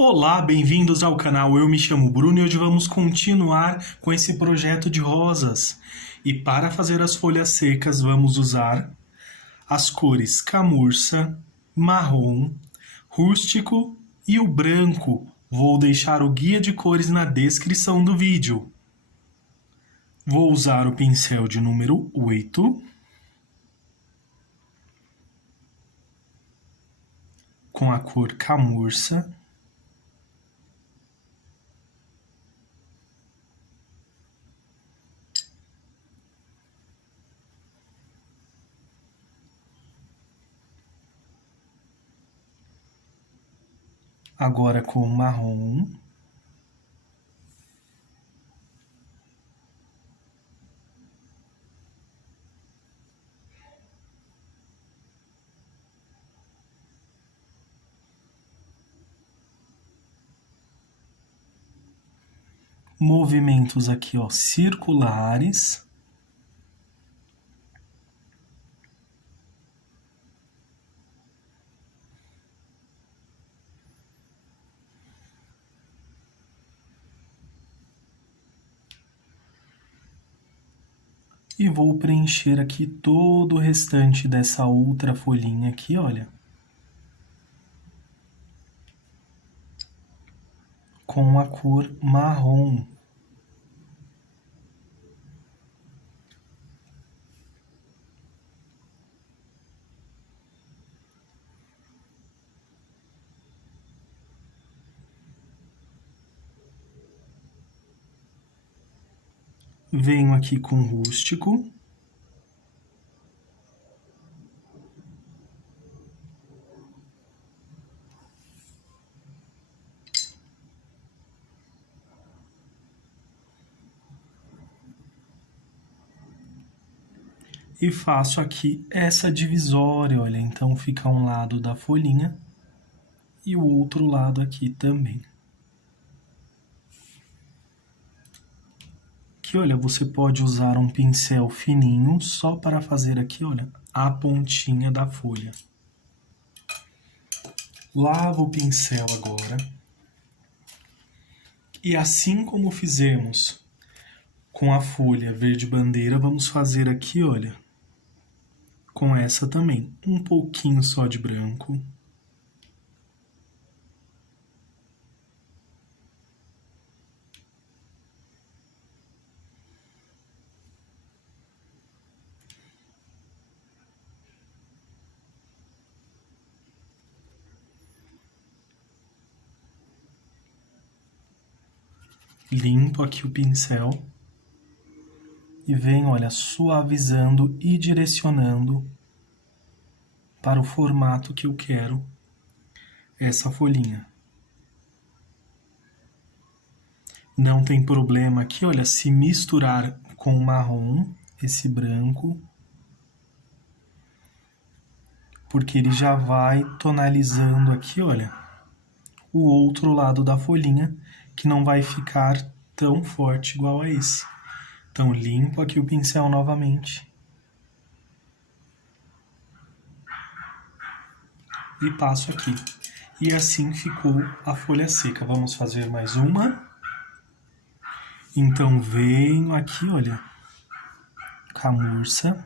Olá, bem-vindos ao canal. Eu me chamo Bruno e hoje vamos continuar com esse projeto de rosas. E para fazer as folhas secas vamos usar as cores camurça, marrom, rústico e o branco. Vou deixar o guia de cores na descrição do vídeo. Vou usar o pincel de número 8. Com a cor camurça. Agora com o marrom. Movimentos aqui, ó, circulares. E vou preencher aqui todo o restante dessa outra folhinha aqui, olha. Com a cor marrom. Venho aqui com rústico. E faço aqui essa divisória, olha, então fica um lado da folhinha e o outro lado aqui também. Aqui, olha, você pode usar um pincel fininho só para fazer aqui, olha, a pontinha da folha. Lavo o pincel agora. E assim como fizemos com a folha verde bandeira, vamos fazer aqui, olha, com essa também, um pouquinho só de branco. Limpo aqui o pincel e venho, olha, suavizando e direcionando para o formato que eu quero essa folhinha. Não tem problema aqui, olha, se misturar com o marrom, esse branco, porque ele já vai tonalizando aqui, olha, o outro lado da folhinha, que não vai ficar tão forte igual a esse. Então, limpo aqui o pincel novamente. E passo aqui. E assim ficou a folha seca. Vamos fazer mais uma. Então, venho aqui, olha, camurça.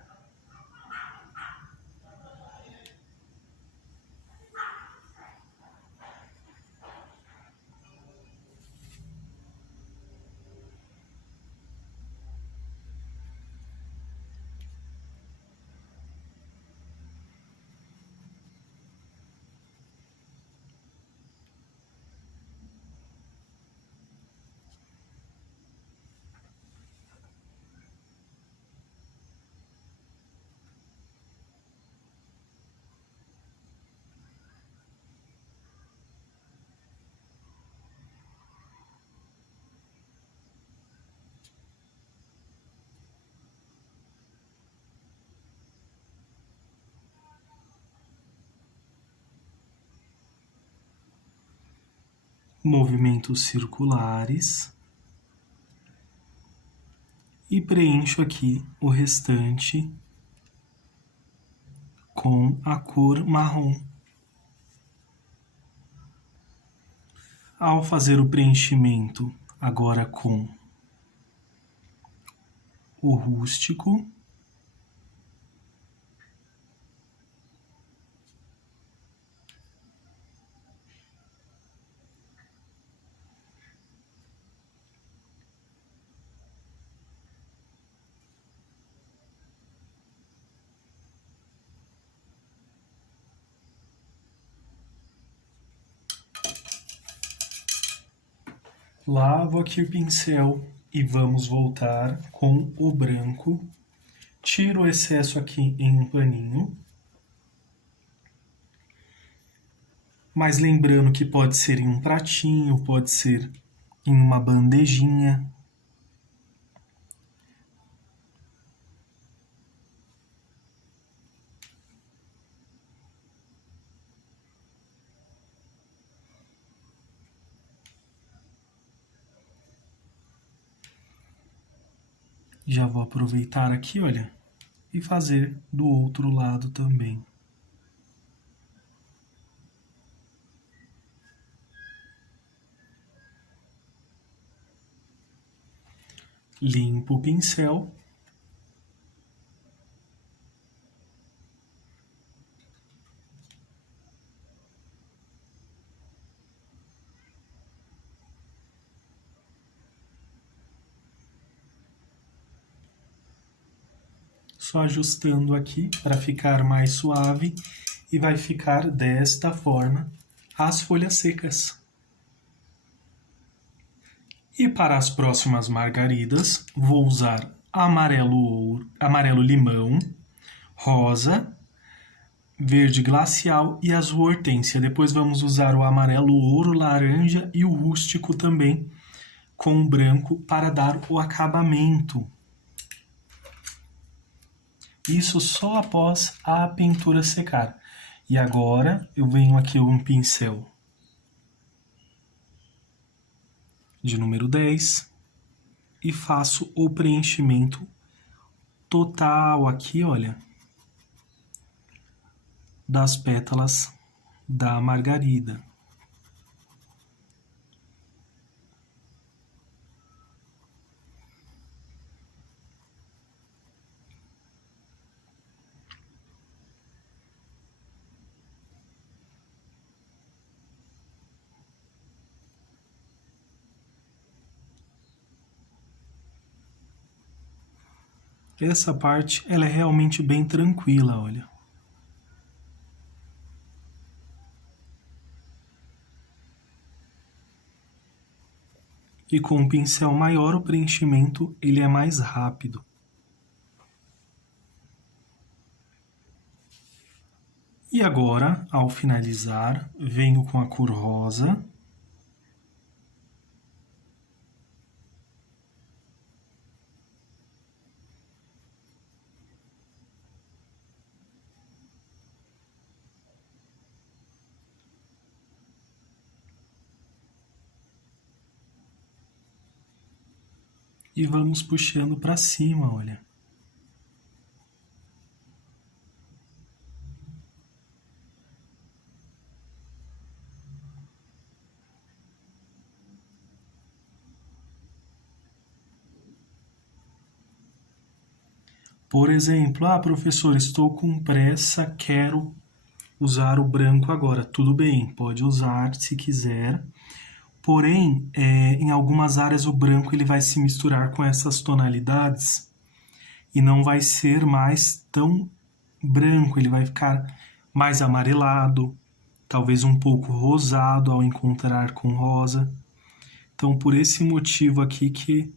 Movimentos circulares. E preencho aqui o restante com a cor marrom. Ao fazer o preenchimento agora com o rústico, lavo aqui o pincel e vamos voltar com o branco. Tiro o excesso aqui em um paninho. Mas lembrando que pode ser em um pratinho, pode ser em uma bandejinha. Já vou aproveitar aqui, olha, e fazer do outro lado também. Limpo o pincel. Só ajustando aqui para ficar mais suave e vai ficar desta forma as folhas secas. E para as próximas margaridas, vou usar amarelo limão, rosa, verde glacial e azul hortênsia. Depois vamos usar o amarelo ouro, laranja e o rústico também com o branco para dar o acabamento. Isso só após a pintura secar. E agora eu venho aqui um pincel de número 10 e faço o preenchimento total aqui, olha, das pétalas da margarida. Essa parte ela é realmente bem tranquila, olha. E com um pincel maior o preenchimento ele é mais rápido. E agora, ao finalizar, venho com a cor rosa. E vamos puxando para cima, olha. Por exemplo, professor, estou com pressa, quero usar o branco agora. Tudo bem, pode usar se quiser. Porém, em algumas áreas o branco ele vai se misturar com essas tonalidades e não vai ser mais tão branco, ele vai ficar mais amarelado, talvez um pouco rosado ao encontrar com rosa. Então, por esse motivo aqui que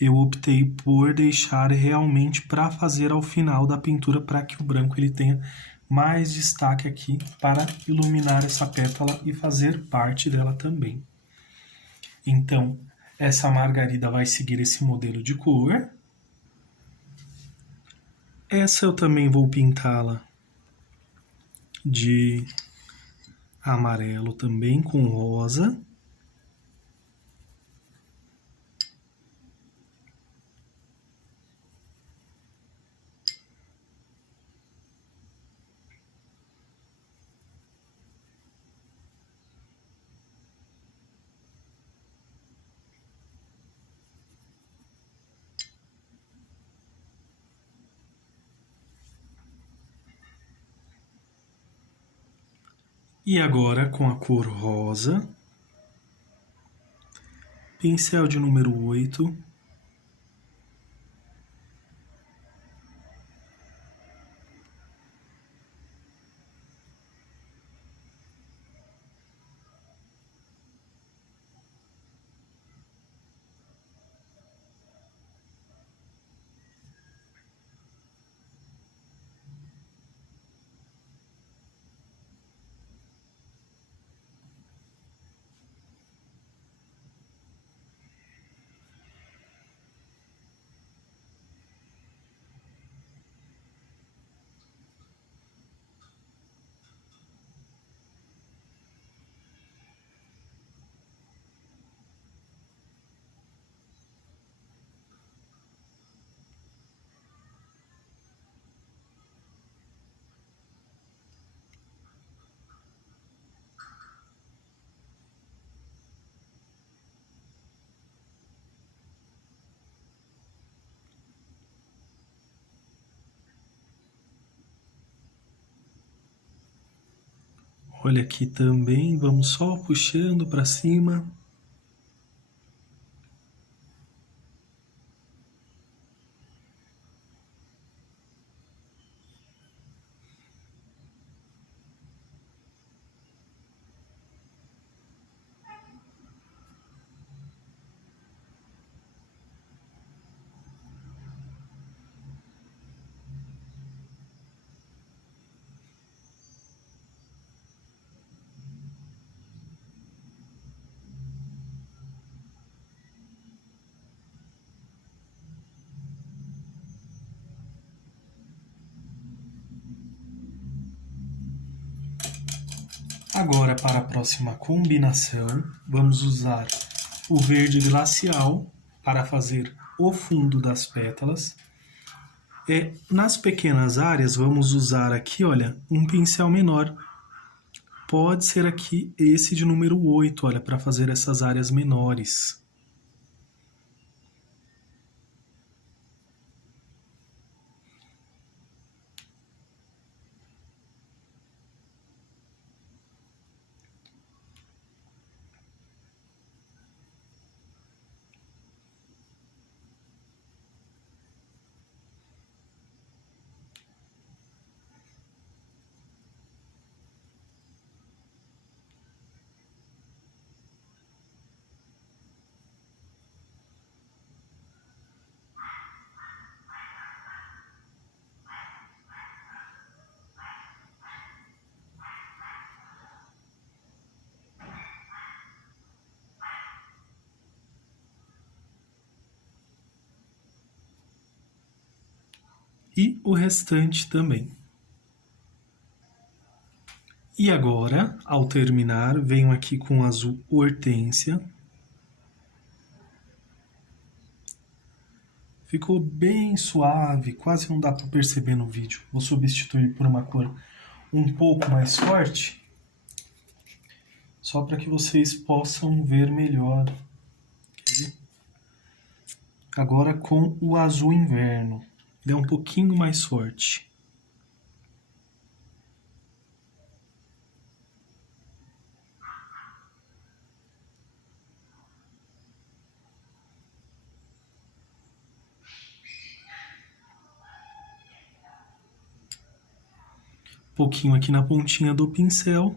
eu optei por deixar realmente para fazer ao final da pintura, para que o branco ele tenha mais destaque aqui para iluminar essa pétala e fazer parte dela também. Então, essa margarida vai seguir esse modelo de cor. Essa eu também vou pintá-la de amarelo também com rosa. E agora com a cor rosa, pincel de número 8, olha aqui também, vamos só puxando para cima. Agora, para a próxima combinação, vamos usar o verde glacial para fazer o fundo das pétalas. Nas pequenas áreas, vamos usar aqui, olha, um pincel menor. Pode ser aqui esse de número 8, olha, para fazer essas áreas menores. E o restante também. E agora, ao terminar, venho aqui com o azul hortênsia. Ficou bem suave, quase não dá para perceber no vídeo. Vou substituir por uma cor um pouco mais forte, só para que vocês possam ver melhor. Agora com o azul inverno, ele é um pouquinho mais forte. Um pouquinho aqui na pontinha do pincel.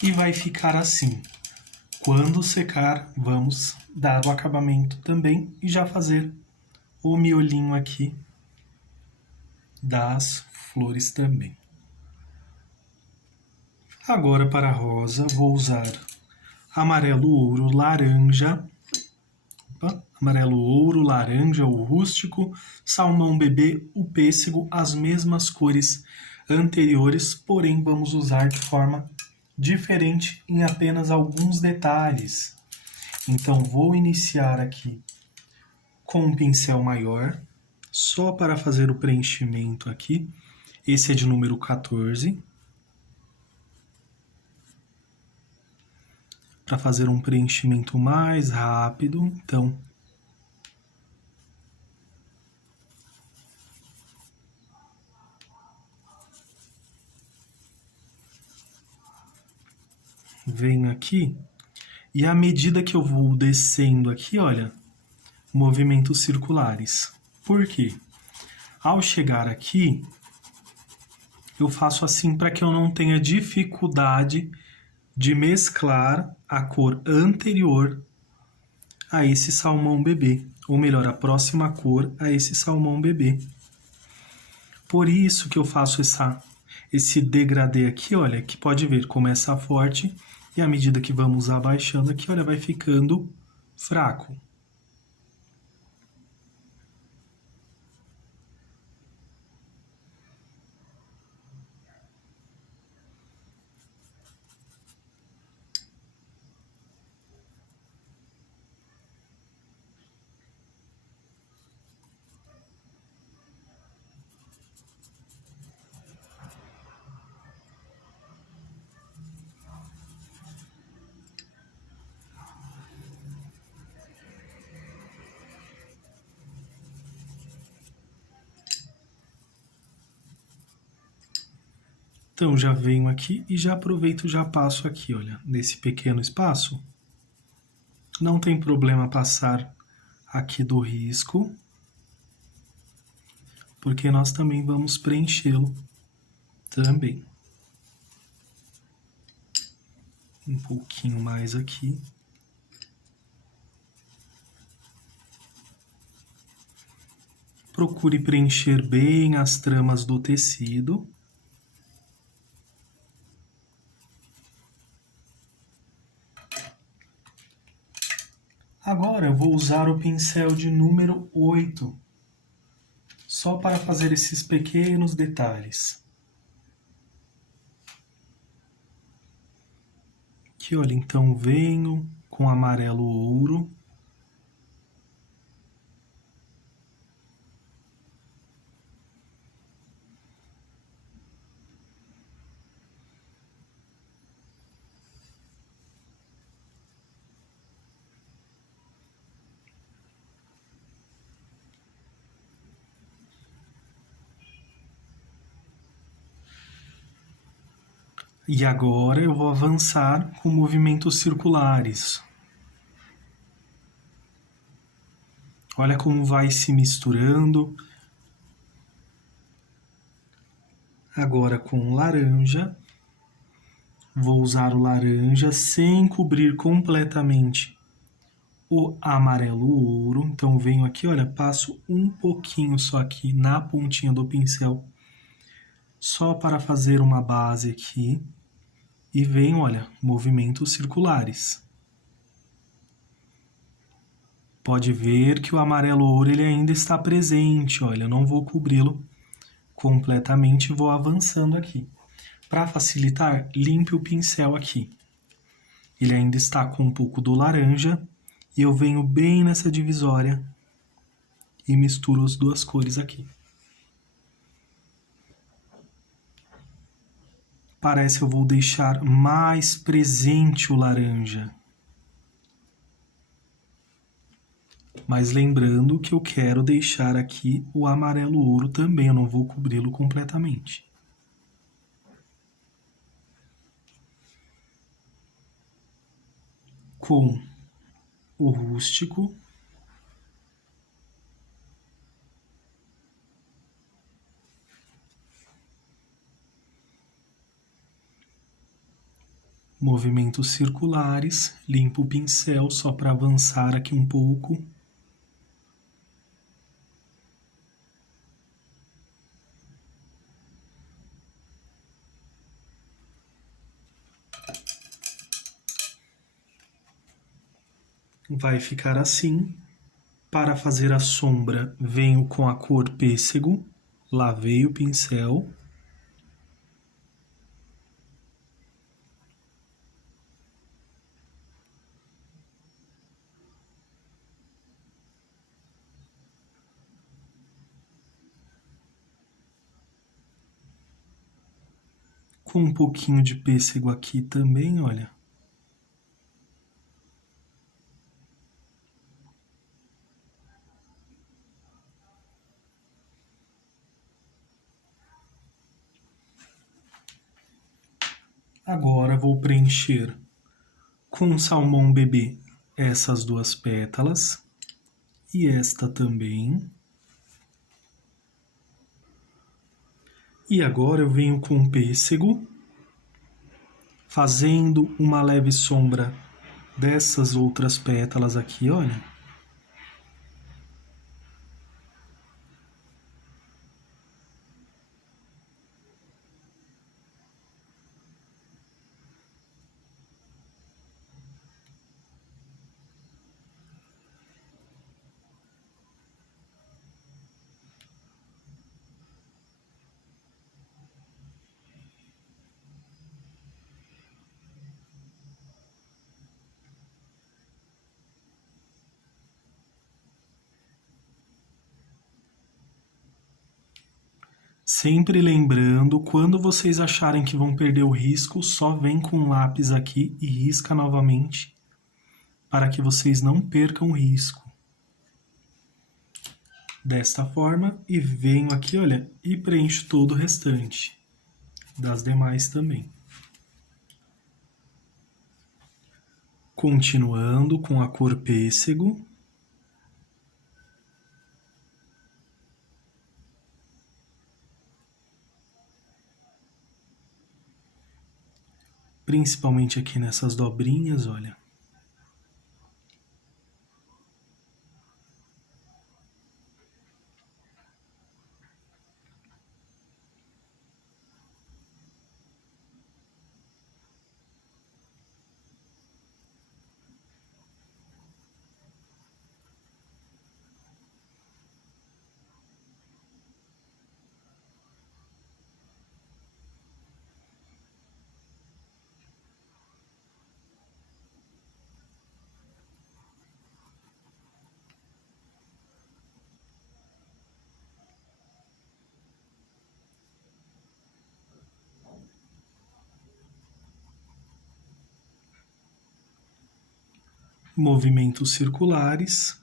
e vai ficar assim. Quando secar, vamos dar o acabamento também e já fazer o miolinho aqui das flores também. Agora para a rosa, vou usar amarelo ouro, laranja, amarelo ouro, laranja, o rústico, salmão bebê, o pêssego, as mesmas cores anteriores, porém vamos usar de forma diferente em apenas alguns detalhes. Então vou iniciar aqui com um pincel maior, só para fazer o preenchimento aqui. Esse é de número 14. Para fazer um preenchimento mais rápido, então venho aqui e à medida que eu vou descendo aqui, olha, movimentos circulares. Por quê? Ao chegar aqui, eu faço assim para que eu não tenha dificuldade de mesclar a cor anterior a esse salmão bebê, ou melhor, a próxima cor a esse salmão bebê. Por isso que eu faço esse degradê aqui, olha, que pode ver, começa forte e à medida que vamos abaixando aqui, olha, vai ficando fraco. Então, já venho aqui e já aproveito e já passo aqui, olha, nesse pequeno espaço. Não tem problema passar aqui do risco, porque nós também vamos preenchê-lo também. Um pouquinho mais aqui. Procure preencher bem as tramas do tecido. Agora eu vou usar o pincel de número 8, só para fazer esses pequenos detalhes. Aqui, olha, então venho com amarelo ouro. E agora eu vou avançar com movimentos circulares. Olha como vai se misturando. Agora com laranja. Vou usar o laranja sem cobrir completamente o amarelo ouro. Então venho aqui, olha, passo um pouquinho só aqui na pontinha do pincel, só para fazer uma base aqui. E venho, olha, movimentos circulares. Pode ver que o amarelo ouro ele ainda está presente, olha, eu não vou cobri-lo completamente, vou avançando aqui. Para facilitar, limpe o pincel aqui. Ele ainda está com um pouco do laranja e eu venho bem nessa divisória e misturo as duas cores aqui. Parece que eu vou deixar mais presente o laranja. Mas lembrando que eu quero deixar aqui o amarelo ouro também, eu não vou cobri-lo completamente. Com o rústico, Movimentos circulares, limpo o pincel só para avançar aqui um pouco. Vai ficar assim. Para fazer a sombra, venho com a cor pêssego, lavei o pincel. Com um pouquinho de pêssego aqui também, olha. Agora vou preencher com salmão bebê essas duas pétalas e esta também. E agora eu venho com pêssego, fazendo uma leve sombra dessas outras pétalas aqui, olha. Sempre lembrando, quando vocês acharem que vão perder o risco, só vem com um lápis aqui e risca novamente, para que vocês não percam o risco. Desta forma, e venho aqui, olha, e preencho todo o restante das demais também. Continuando com a cor pêssego. Principalmente aqui nessas dobrinhas, olha. Movimentos circulares.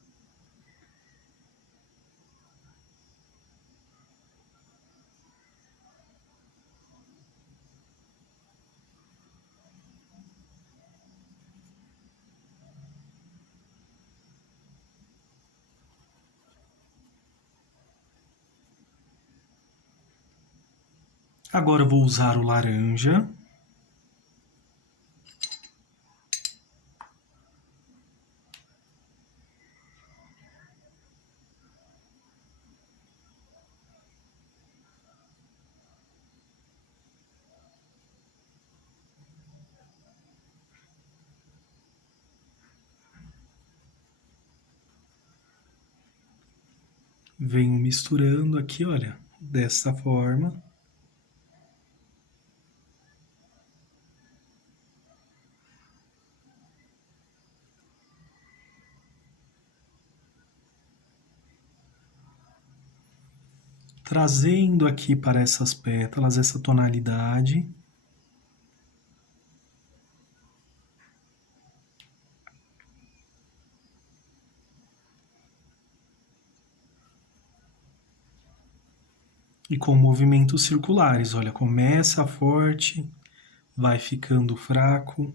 Agora eu vou usar o laranja. Venho misturando aqui, olha, dessa forma. Trazendo aqui para essas pétalas essa tonalidade. E com movimentos circulares, olha, começa forte, vai ficando fraco.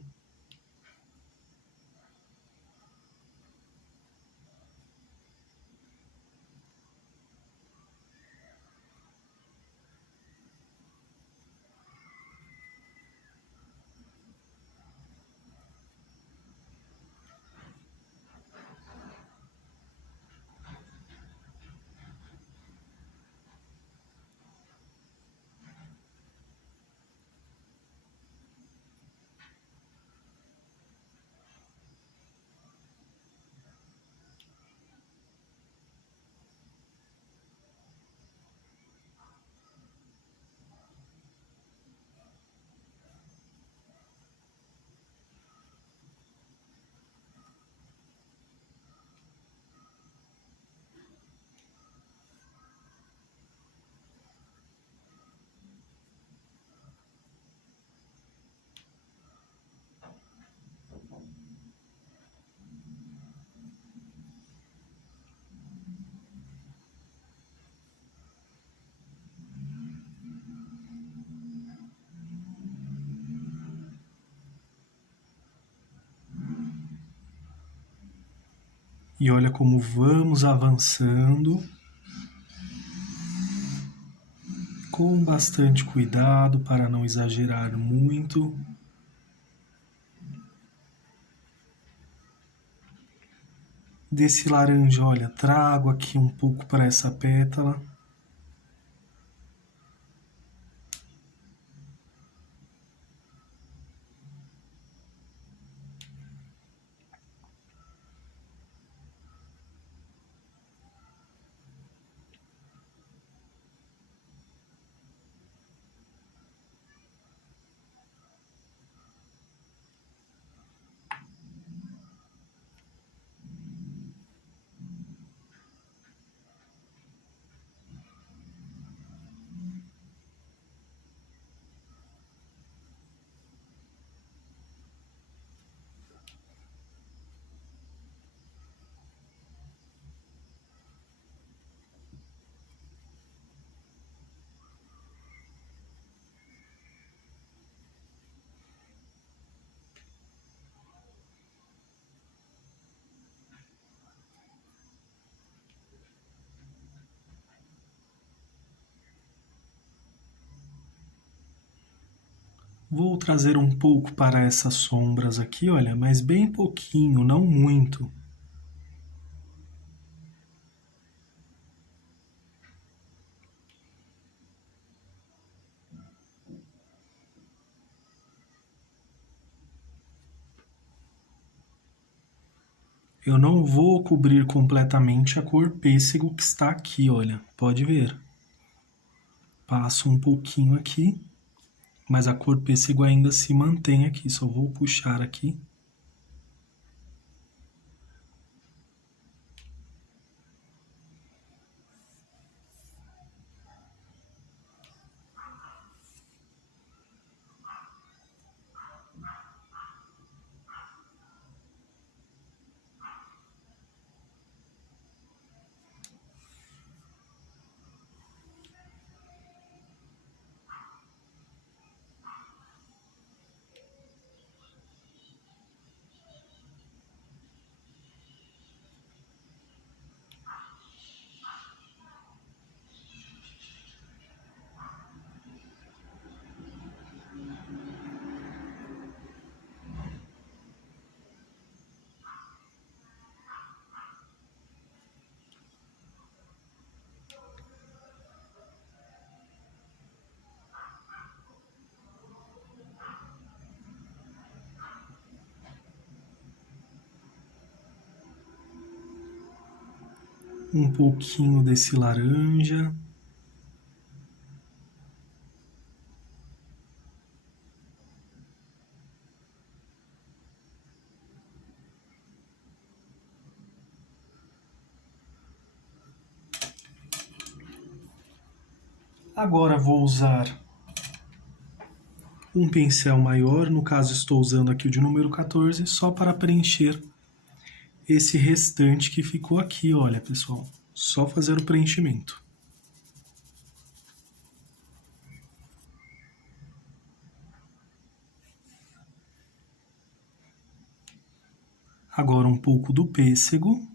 E olha como vamos avançando com bastante cuidado para não exagerar muito. Desse laranja, olha, trago aqui um pouco para essa pétala. Vou trazer um pouco para essas sombras aqui, olha, mas bem pouquinho, não muito. Eu não vou cobrir completamente a cor pêssego que está aqui, olha, pode ver. Passo um pouquinho aqui, mas a cor pêssego ainda se mantém aqui, só vou puxar aqui. Um pouquinho desse laranja. Agora vou usar um pincel maior, no caso estou usando aqui o de número 14, só para preencher esse restante que ficou aqui, olha pessoal, só fazer o preenchimento. Agora um pouco do pêssego.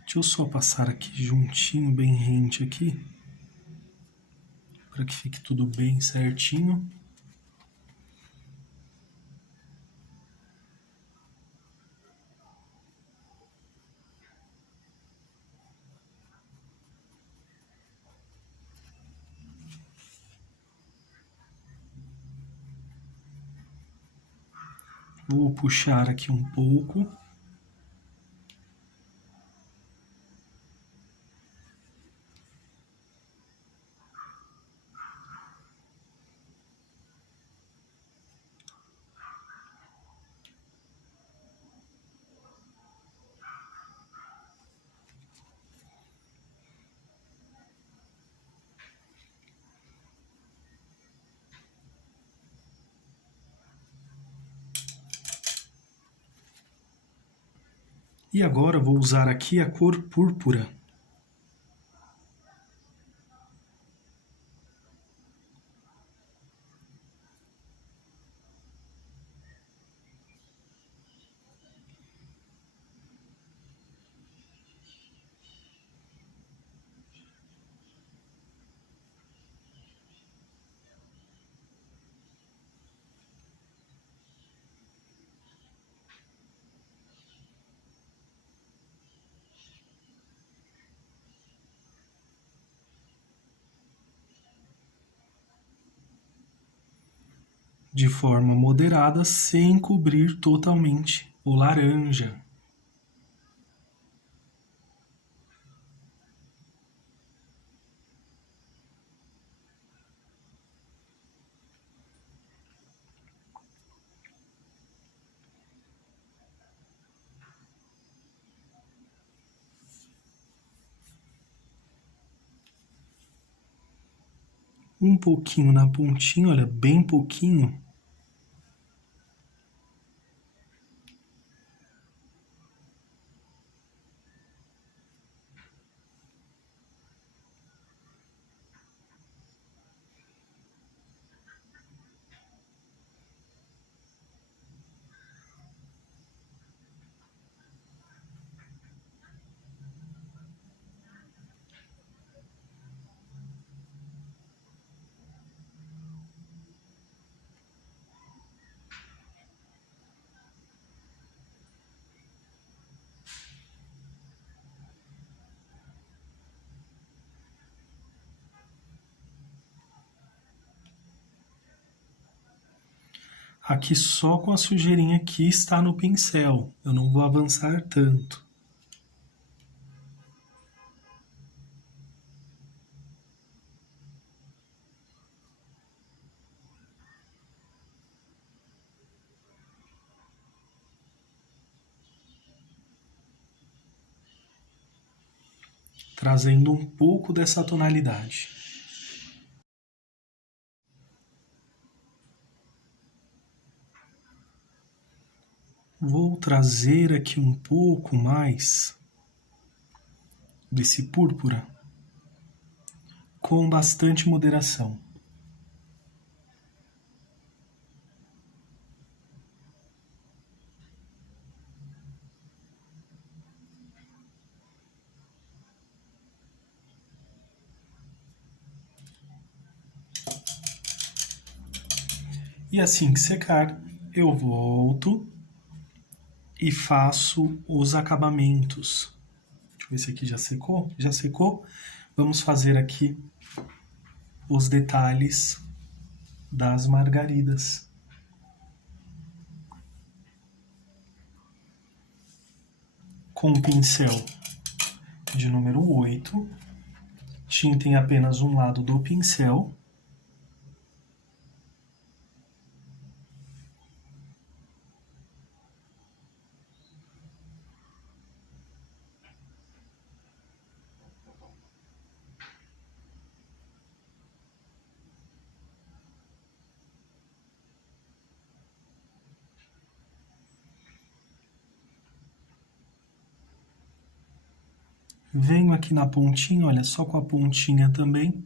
Deixa eu só passar aqui juntinho, bem rente aqui, para que fique tudo bem certinho. Vou puxar aqui um pouco. E agora vou usar aqui a cor púrpura. de forma moderada, sem cobrir totalmente o laranja. Um pouquinho na pontinha, olha, bem pouquinho. Aqui só com a sujeirinha que está no pincel, eu não vou avançar tanto. Trazendo um pouco dessa tonalidade. Vou trazer aqui um pouco mais desse púrpura, com bastante moderação. E assim que secar, eu volto e faço os acabamentos. Deixa eu ver se aqui já secou. Já secou? Vamos fazer aqui os detalhes das margaridas. Com o pincel de número 8, tinta em apenas um lado do pincel. Venho aqui na pontinha, olha, só com a pontinha também.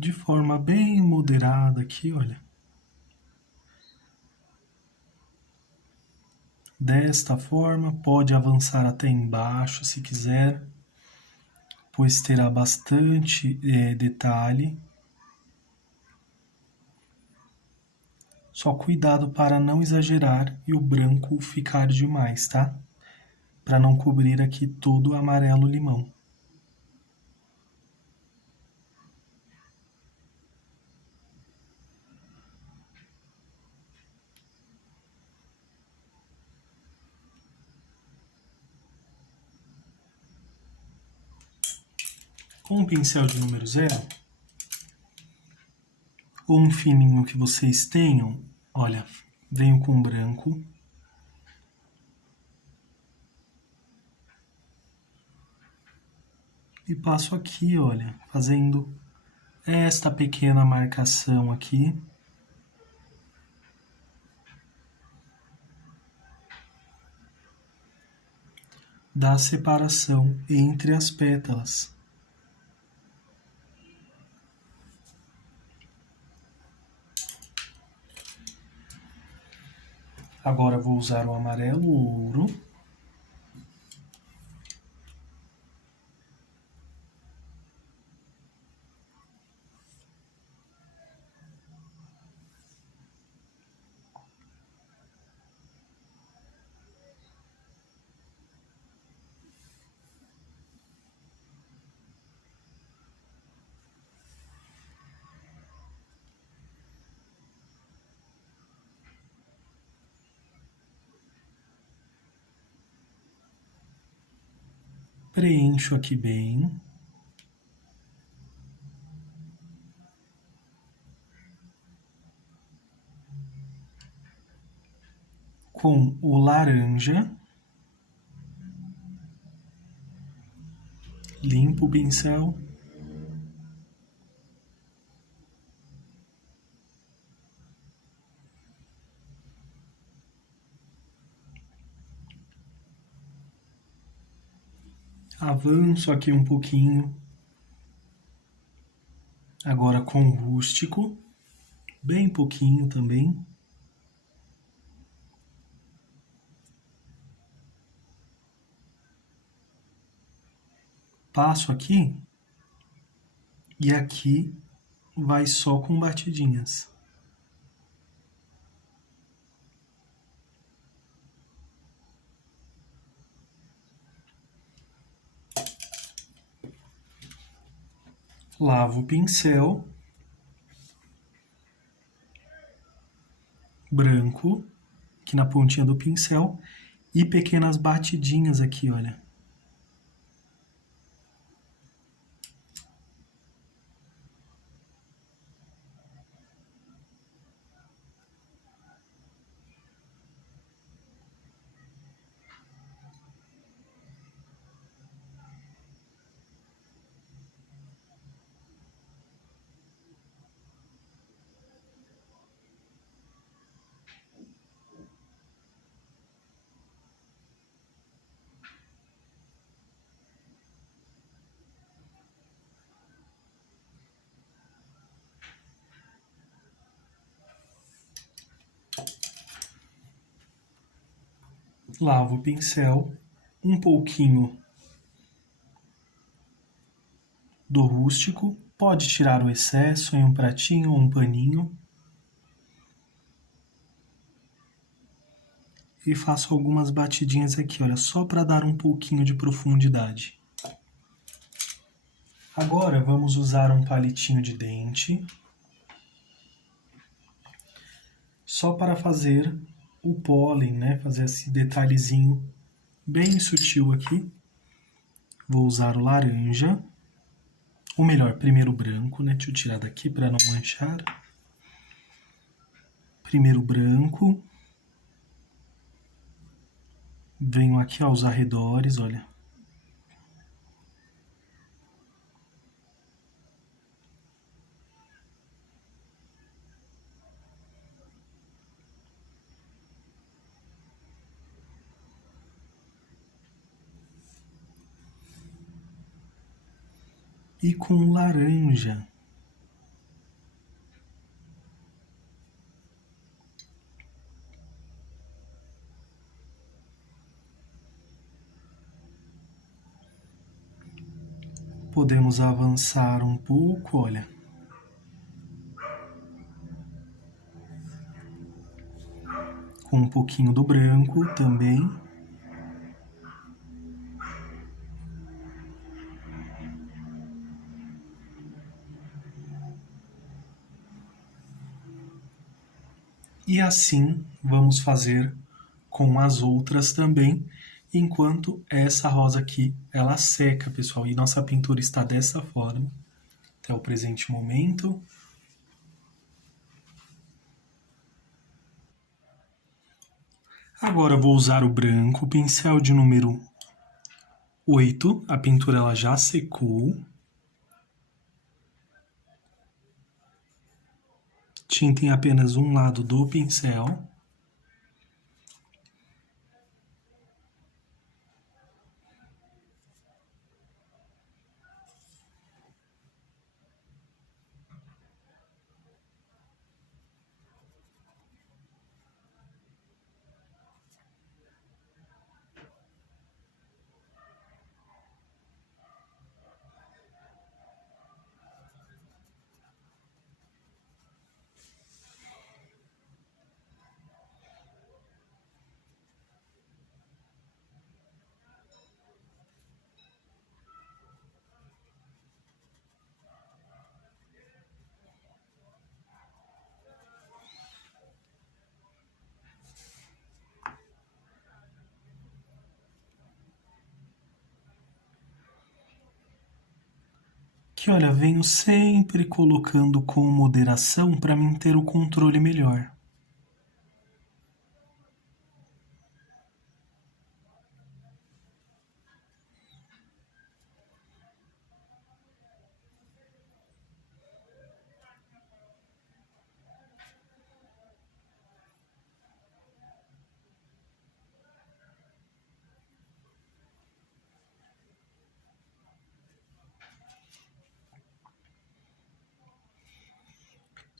De forma bem moderada aqui, olha. Desta forma, pode avançar até embaixo se quiser, pois terá bastante detalhe. Só cuidado para não exagerar e o branco ficar demais, tá? Para não cobrir aqui todo o amarelo limão. Com um pincel de número 0, ou um fininho que vocês tenham, olha, venho com branco, E passo aqui, olha, fazendo esta pequena marcação aqui. Da separação entre as pétalas. Agora vou usar o amarelo ouro. Preencho aqui bem. Com o laranja. Limpo o pincel. Avanço aqui um pouquinho. Agora com o rústico. Bem pouquinho também. Passo aqui. E aqui vai só com batidinhas. Lavo o pincel branco, aqui na pontinha do pincel, e pequenas batidinhas aqui, olha. Lavo o pincel, um pouquinho do rústico, pode tirar o excesso em um pratinho ou um paninho. E faço algumas batidinhas aqui, olha, só para dar um pouquinho de profundidade. Agora vamos usar um palitinho de dente, só para fazer o pólen, né? Fazer esse detalhezinho bem sutil aqui. Vou usar o laranja, ou melhor, primeiro o branco, né? Deixa eu tirar daqui para não manchar. Primeiro o branco. Venho aqui aos arredores, olha. E com laranja. Podemos avançar um pouco, olha. Com um pouquinho do branco também. E assim vamos fazer com as outras também, enquanto essa rosa aqui, ela seca, pessoal. E nossa pintura está dessa forma, até o presente momento. Agora vou usar o branco, pincel de número 8. A pintura ela já secou. Tinta em apenas um lado do pincel. Que olha, venho sempre colocando com moderação para mim ter o controle melhor.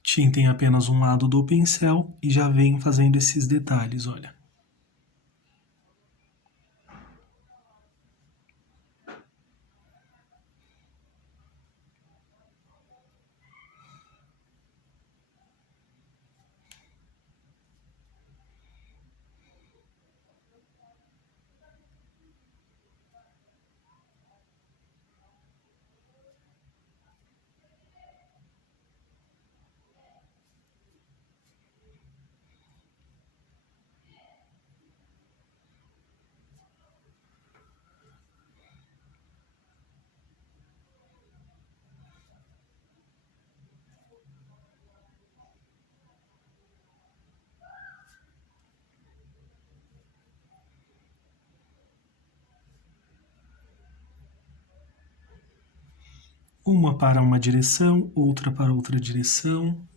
Tinta em apenas um lado do pincel e já venho fazendo esses detalhes, olha. Uma para uma direção, outra para outra direção.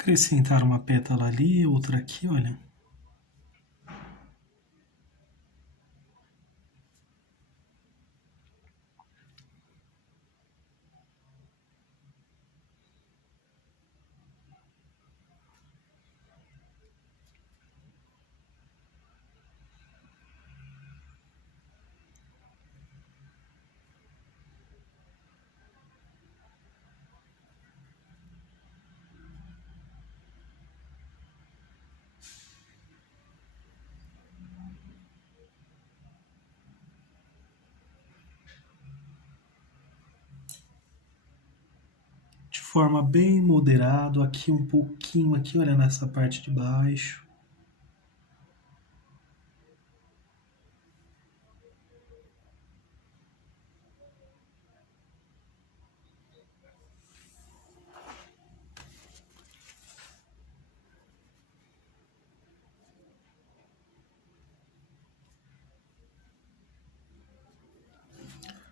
Acrescentar uma pétala ali, outra aqui, olha. De forma bem moderada, aqui um pouquinho, aqui, olha, nessa parte de baixo.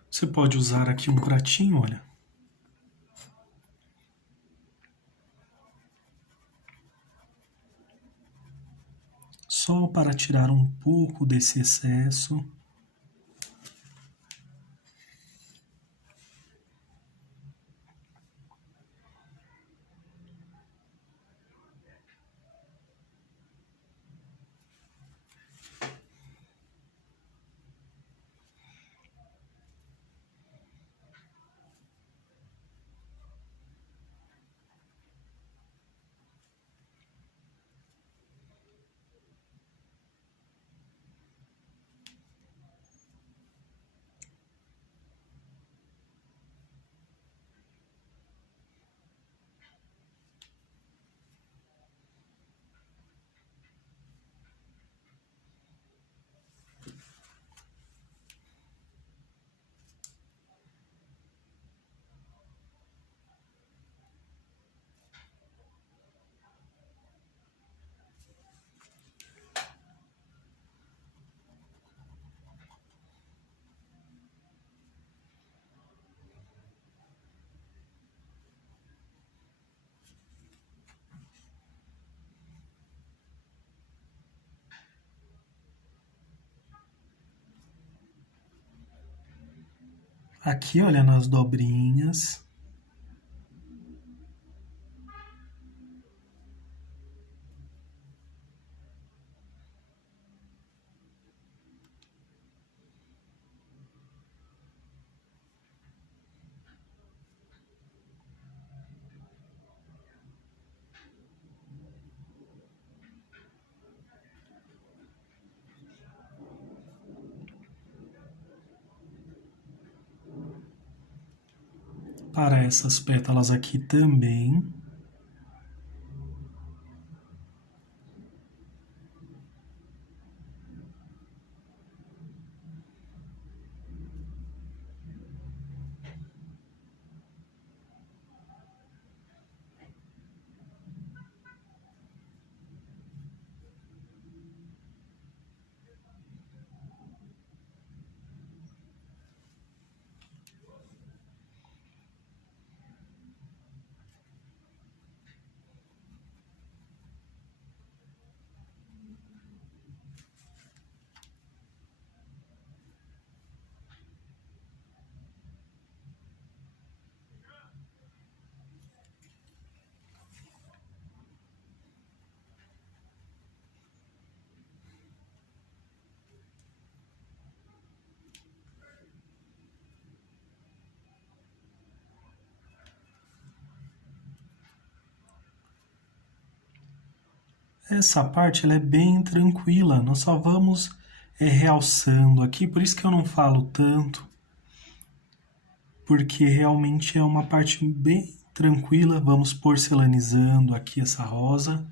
Você pode usar aqui um pratinho, olha. Só para tirar um pouco desse excesso. Aqui, olha, nas dobrinhas. Para essas pétalas aqui também. Essa parte ela é bem tranquila, nós só vamos realçando aqui, por isso que eu não falo tanto, porque realmente é uma parte bem tranquila. Vamos porcelanizando aqui essa rosa.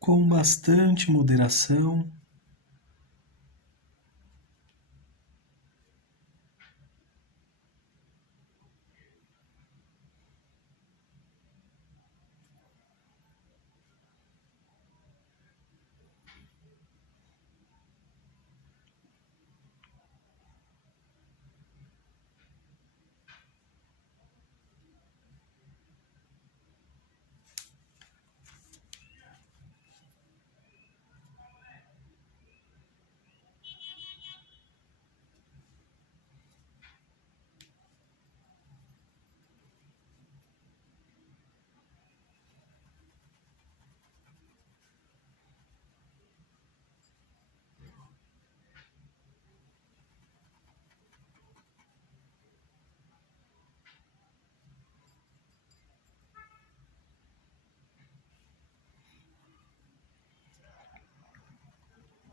Com bastante moderação.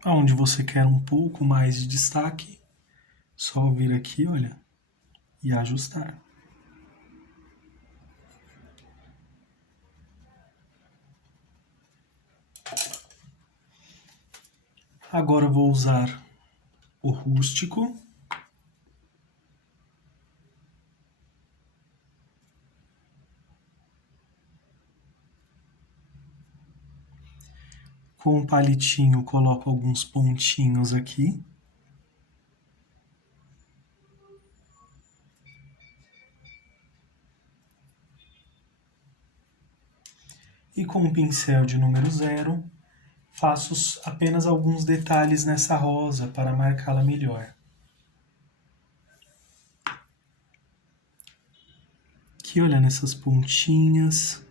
Onde você quer um pouco mais de destaque, só vir aqui, olha, e ajustar. Agora eu vou usar o rústico. Com o palitinho, coloco alguns pontinhos aqui. E com o pincel de número 0, faço apenas alguns detalhes nessa rosa para marcá-la melhor. Aqui, olha, nessas pontinhas.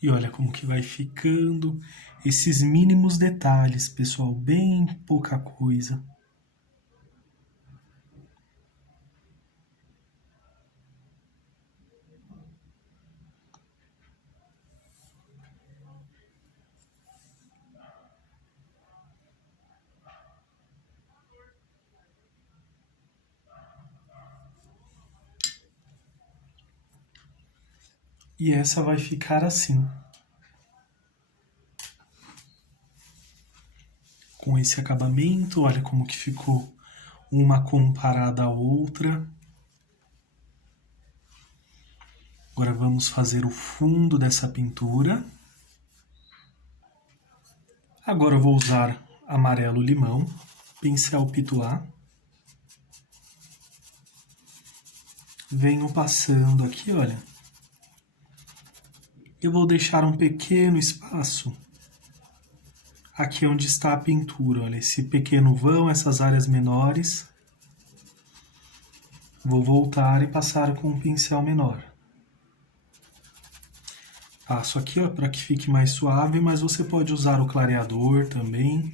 E olha como que vai ficando esses mínimos detalhes, pessoal, bem pouca coisa. E essa vai ficar assim. Com esse acabamento, olha como que ficou uma comparada à outra. Agora vamos fazer o fundo dessa pintura. Agora eu vou usar amarelo limão, pincel pituá. Venho passando aqui, olha. Eu vou deixar um pequeno espaço aqui onde está a pintura, olha, esse pequeno vão, essas áreas menores. Vou voltar e passar com um pincel menor. Passo aqui, ó, para que fique mais suave, mas você pode usar o clareador também.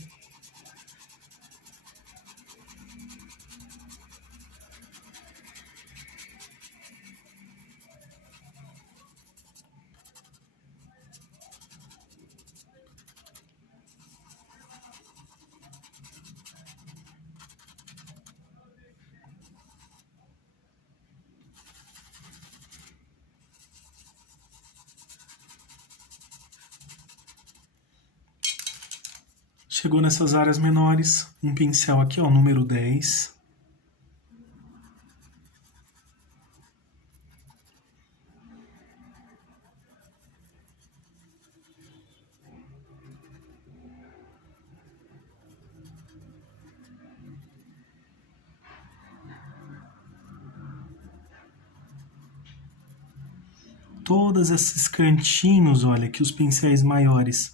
Chegou nessas áreas menores, um pincel aqui, ó, número 10. Todos esses cantinhos, olha, que os pincéis maiores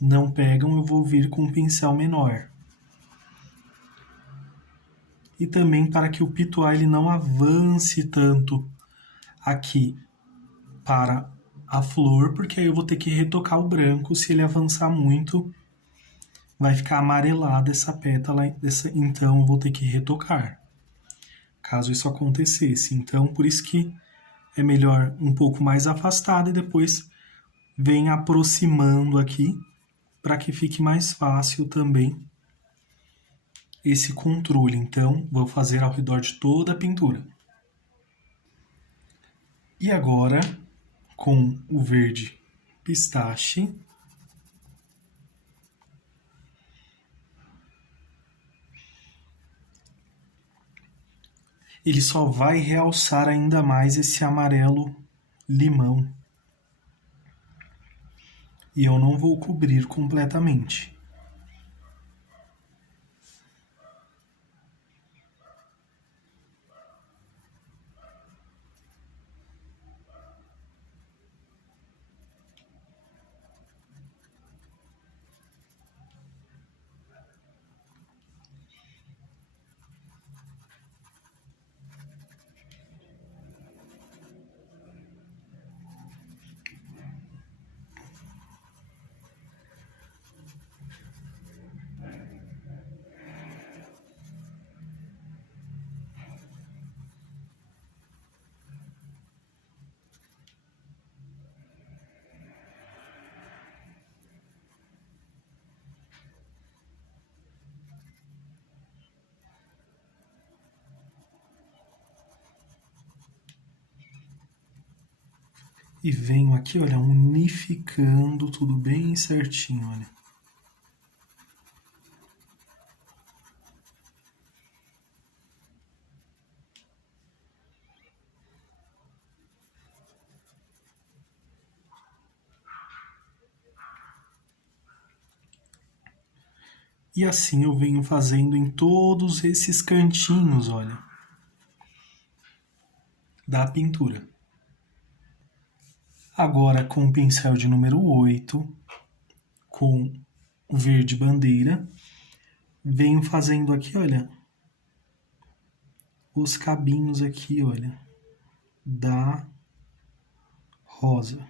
não pegam, eu vou vir com um pincel menor. E também para que o pituá ele não avance tanto aqui para a flor, porque aí eu vou ter que retocar o branco. Se ele avançar muito, vai ficar amarelada essa pétala, então eu vou ter que retocar, caso isso acontecesse. Então, por isso que é melhor um pouco mais afastado e depois vem aproximando aqui, para que fique mais fácil também esse controle. Então, vou fazer ao redor de toda a pintura. E agora, com o verde pistache. Ele só vai realçar ainda mais esse amarelo limão. E eu não vou cobrir completamente. E venho aqui, olha, unificando tudo bem certinho, olha. E assim eu venho fazendo em todos esses cantinhos, olha, da pintura. Agora com o pincel de número 8, com o verde bandeira, venho fazendo aqui, olha, os cabinhos aqui, olha, da rosa.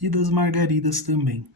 E das margaridas também.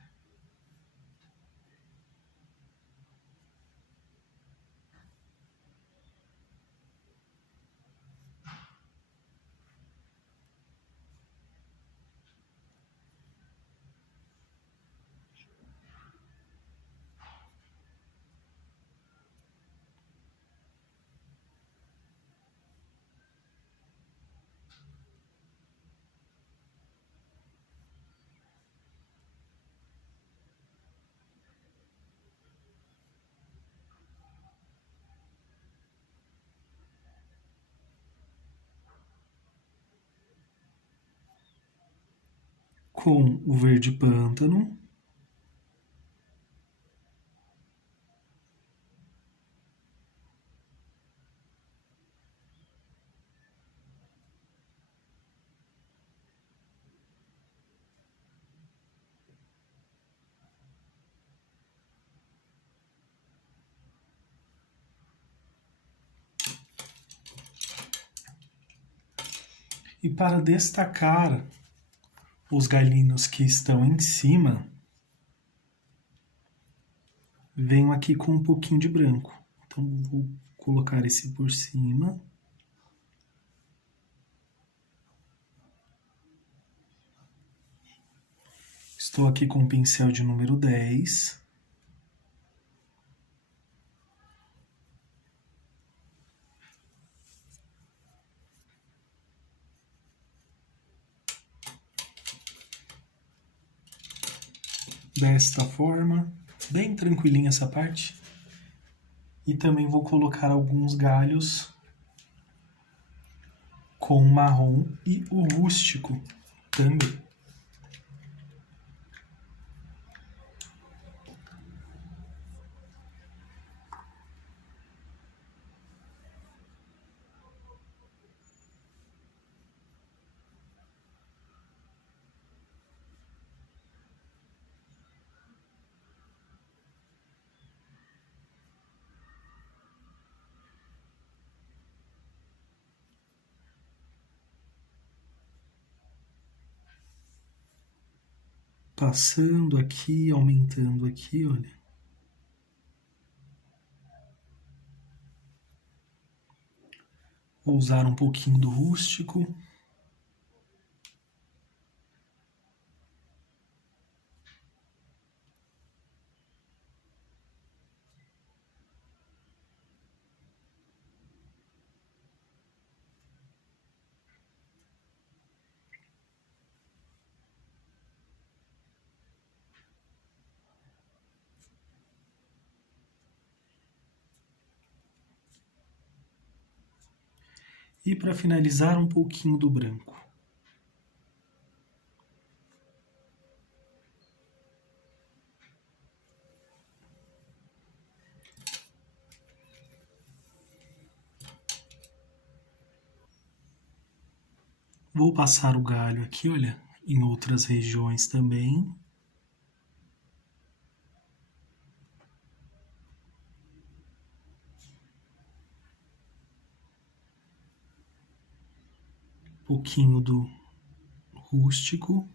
Com o verde pântano. E para destacar os galinhos que estão em cima, venho aqui com um pouquinho de branco. Então vou colocar esse por cima. Estou aqui com o pincel de número 10. Desta forma, bem tranquilinha essa parte. E também vou colocar alguns galhos com marrom e o rústico também. Passando aqui, aumentando aqui, olha. Vou usar um pouquinho do rústico. E para finalizar, um pouquinho do branco. Vou passar o galho aqui, olha, em outras regiões também. Um pouquinho do rústico.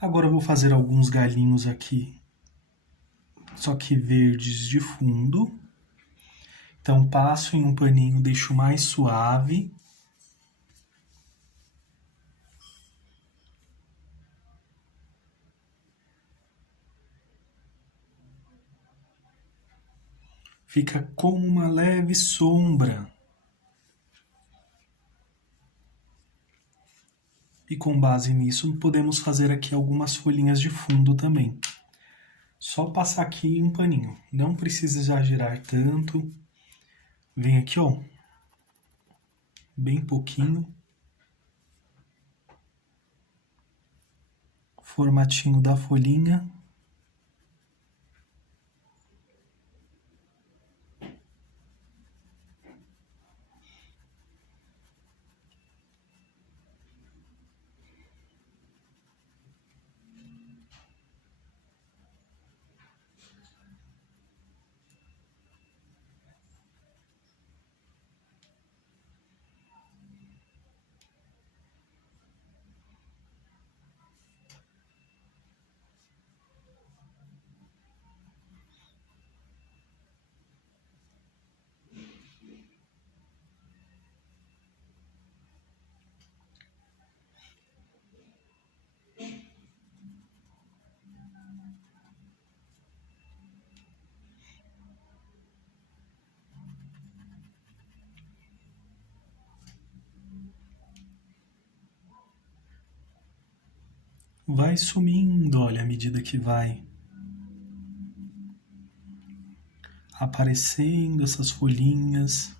Agora eu vou fazer alguns galinhos aqui, só que verdes de fundo. Então passo em um paninho, deixo mais suave. Fica como uma leve sombra. E com base nisso, podemos fazer aqui algumas folhinhas de fundo também. Só passar aqui um paninho, não precisa exagerar tanto. Vem aqui, ó, bem pouquinho. Formatinho da folhinha. Vai sumindo, olha, à medida que vai aparecendo essas folhinhas.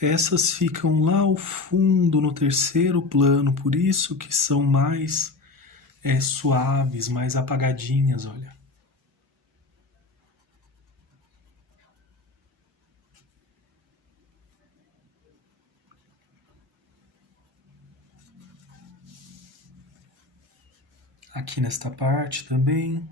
Essas ficam lá ao fundo, no terceiro plano, por isso que são mais suaves, mais apagadinhas, olha. Aqui nesta parte também.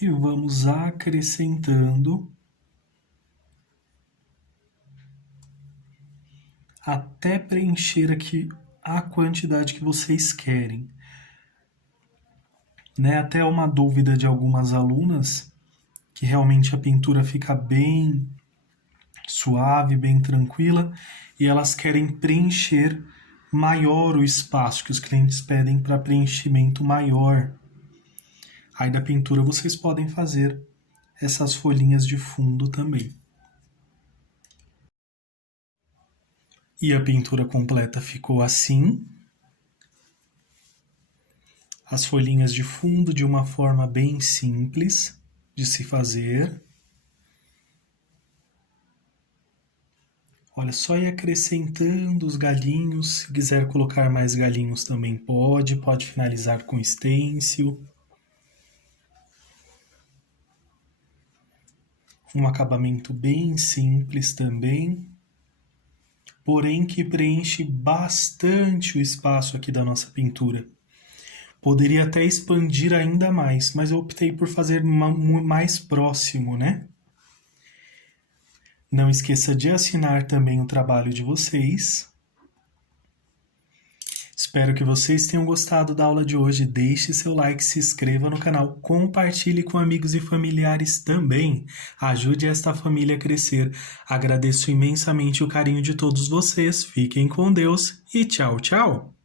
E vamos acrescentando até preencher aqui a quantidade que vocês querem. Né? Até uma dúvida de algumas alunas, que realmente a pintura fica bem suave, bem tranquila, e elas querem preencher maior o espaço, que os clientes pedem para preenchimento maior. Aí da pintura vocês podem fazer essas folhinhas de fundo também. E a pintura completa ficou assim. As folhinhas de fundo de uma forma bem simples de se fazer. Olha, só ir acrescentando os galinhos. Se quiser colocar mais galinhos também pode finalizar com stencil. Um acabamento bem simples também, porém que preenche bastante o espaço aqui da nossa pintura. Poderia até expandir ainda mais, mas eu optei por fazer mais próximo, né? Não esqueça de assinar também o trabalho de vocês. Espero que vocês tenham gostado da aula de hoje. Deixe seu like, se inscreva no canal, compartilhe com amigos e familiares também. Ajude esta família a crescer. Agradeço imensamente o carinho de todos vocês. Fiquem com Deus e tchau, tchau!